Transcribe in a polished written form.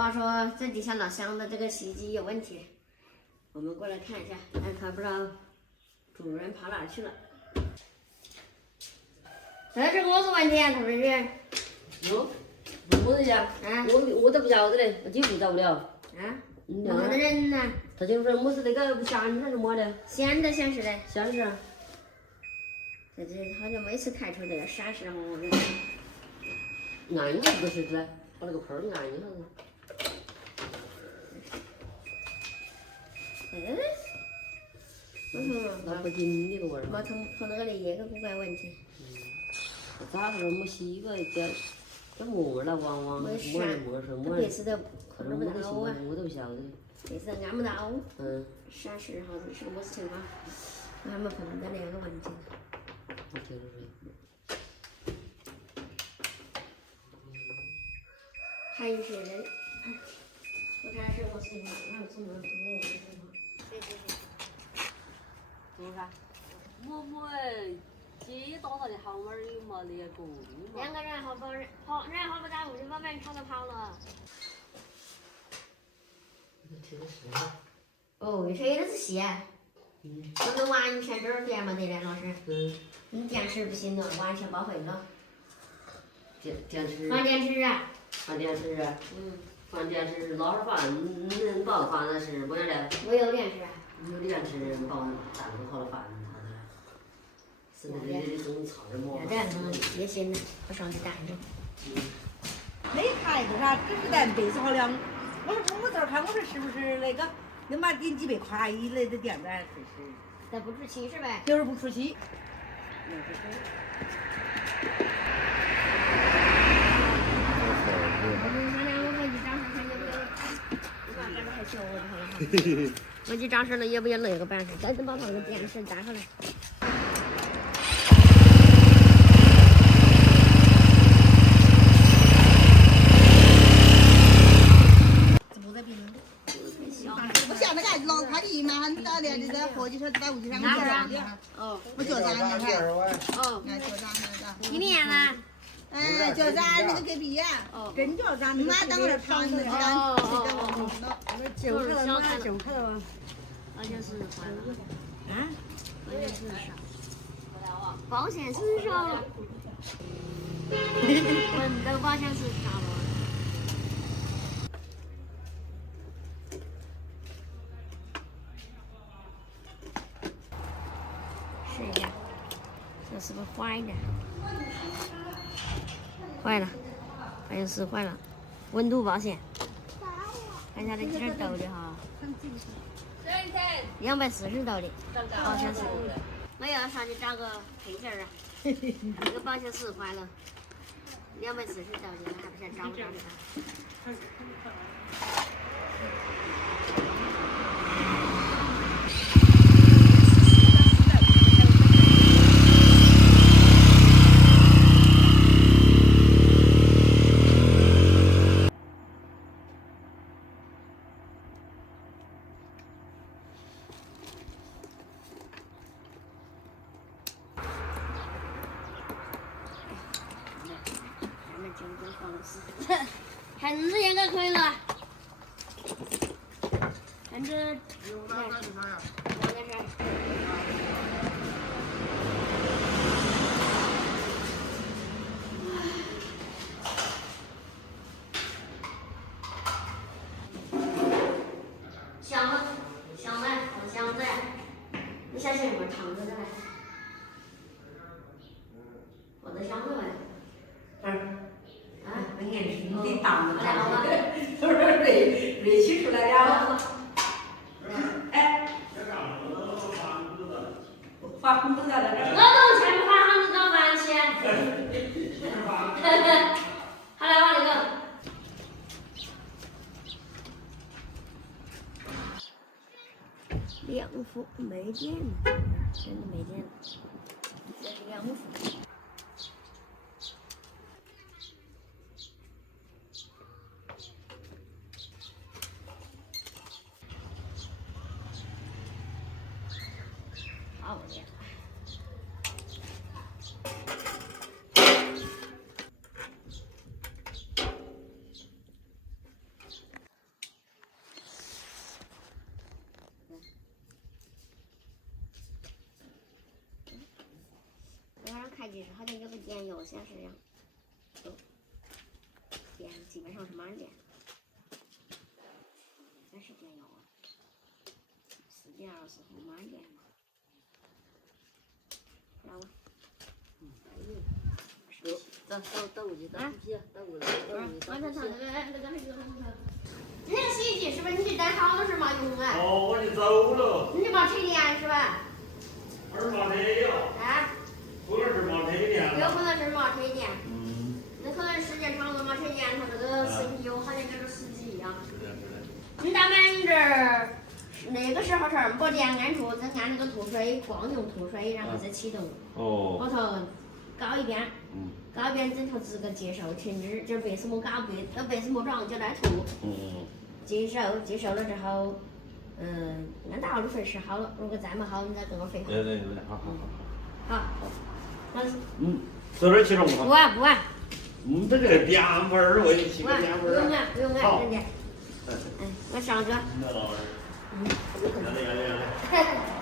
娃说这地下那箱子这个洗衣机有问题，我们过来看一下，看不知道主人跑哪去了。这是我是问题啊，同志女。哟，我在家，我都不晓得嘞，我几乎找不了。啊？没看到人呢。他就是我是那个不显示还是么的？显示的。显示。这好像每次开车都要闪示我。按一下子就是噻，把那个喷儿按一下子。那不紧那个味儿。没从那个里个古怪问题。咋个没洗个点？这么了往往没事。别次都看不到啊。我都不晓得。别次按不到。闪示好像是个么子情况？我还没碰到那个问题。我听着说。还有些人，我看是我情况，然后从那那个情况。做啥？我接多少的号码有没那个？2个人好不跑，然后不打5把门吵着跑了。哦，这也是线。我们完全这儿电没得了，老师。你电池不行了，完全报废了。电池。换电池啊。换电池。换电池，老是换，能报换那是不要的。没有电池。有电池，报单独好了换，是那个总操着么？这样也行了，我上去带着。没开多少，只是咱背好了。我这儿看，我说是不是那个能把点几百块一类的电钻试试？但不出气是呗？就是不出气。我去张婶了，也不要那个办事，再等把那个电池带回来。我想那个老快递嘛，你打的这个货机车在物机上，我脚站那看，脚站那个。几年了？脚站那个隔壁呀，真脚站，妈当那躺着呢，就是小看就看到，好像是坏了。好像是啥？保险丝烧了。这个保险丝烧了。试一下，这是不是坏的？坏了，保险丝坏了。温度保险，看下来几点度的哈，240度的保险丝。我要上去找个配件啊，这个保险丝坏了，240度的，我还不想找不着它。很应该可以了。反正有那是。箱子，你小心我长着的嘞。我的箱子嘞。那眼睛得当着它，是不是锐气出来了？发工资在这儿。我都钱不发行子搞饭钱。好了，往里头。2伏没电了，真的没电了。这是2伏。好电。机是好像有个电邮显示样，电基本上是满电，这是电邮啊，4.24伏满电嘛，知道吗？倒过去，倒过去，倒过来，倒过去。完全唱那个洗衣机是不是你去带好了是吗？用完。哦，我就走了。你没车电是吧？我是没车呀。啊？不是没车电。有可能是没车电。嗯。那可能时间长了没车电，它这个 CPU 好像跟个10级一样。是的，是的。你咱们这儿那个时候是没电安住，再按那个吐水，光用吐水，然后再启动。哦。后头搞一遍。嗯。搞一遍整头直个接受停止，就是贝斯没搞对，到贝斯没装就来吐。嗯。接受了之后，按道理费是好了，如果再没好，你再跟我费。对，好。好。那是。早点起床不晚。这个电分儿，我起个电分儿。不用按，人家。我上去。那老师。来。